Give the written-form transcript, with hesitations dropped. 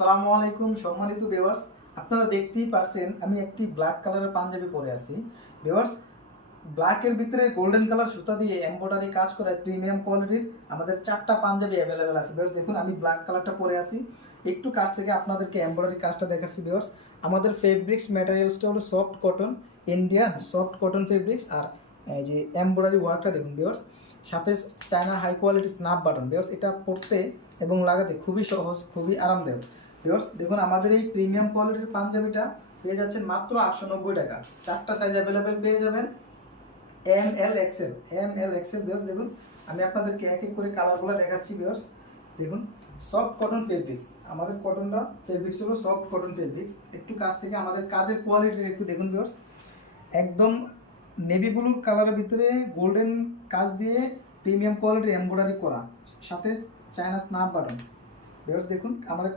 আসসালামু আলাইকুম সম্মানিত ভিউয়ার্স, আপনারা দেখতেই পারছেন আমি একটি ব্ল্যাক কালারের পাঞ্জাবি পরে আছি। ভিউয়ার্স, ব্ল্যাকের ভিতরে গোল্ডেন কালার সুতা দিয়ে এমব্রয়ডারি কাজ করা প্রিমিয়াম কোয়ালিটির আমাদের 4টা পাঞ্জাবি অ্যাভেলেবেল আছে। ভিউয়ার্স দেখুন, আমি ব্ল্যাক কালারটা পরে আছি। একটু কাছ থেকে আপনাদেরকে এমব্রয়ডারি কাজটা দেখাচ্ছি। ভিউয়ার্স, আমাদের ফেব্রিক্স ম্যাটেরিয়ালসটা হলো soft cotton, Indian soft cotton fabrics. আর এই যে এমব্রয়ডারি ওয়ার্কটা দেখুন ভিউয়ার্স, সাথে China high quality snap button. Viewers, এটা পরতে এবং লাগাতে খুবই সহজ, খুবই আরামদায়ক। ভিউয়ার্স দেখুন, আমাদের এই প্রিমিয়াম কোয়ালিটির পাঞ্জাবিটা পেয়ে যাচ্ছেন মাত্র 890 টাকা। 4টা সাইজ অ্যাভেলেবেল পেয়ে যাবেন, এম এল এক্সেল। ভিউয়ার্স দেখুন, আমি আপনাদেরকে এক এক করে কালারগুলো দেখাচ্ছি। ভিউয়ার্স দেখুন, সফট কটন ফেব্রিক্স, আমাদের কটনটা ফেব্রিক্স হলো সফট কটন ফেব্রিক্স। একটু কাছ থেকে আমাদের কাজের কোয়ালিটি একটু দেখুন। ভিউয়ার্স একদম নেভি ব্লুর কালারের ভিতরে গোল্ডেন কাজ দিয়ে প্রিমিয়াম কোয়ালিটির এমব্রয়ডারি করা, সাথে চায়না স্ন্যাপ বাটন। ভিউয়ার্স দেখুন, আমাদের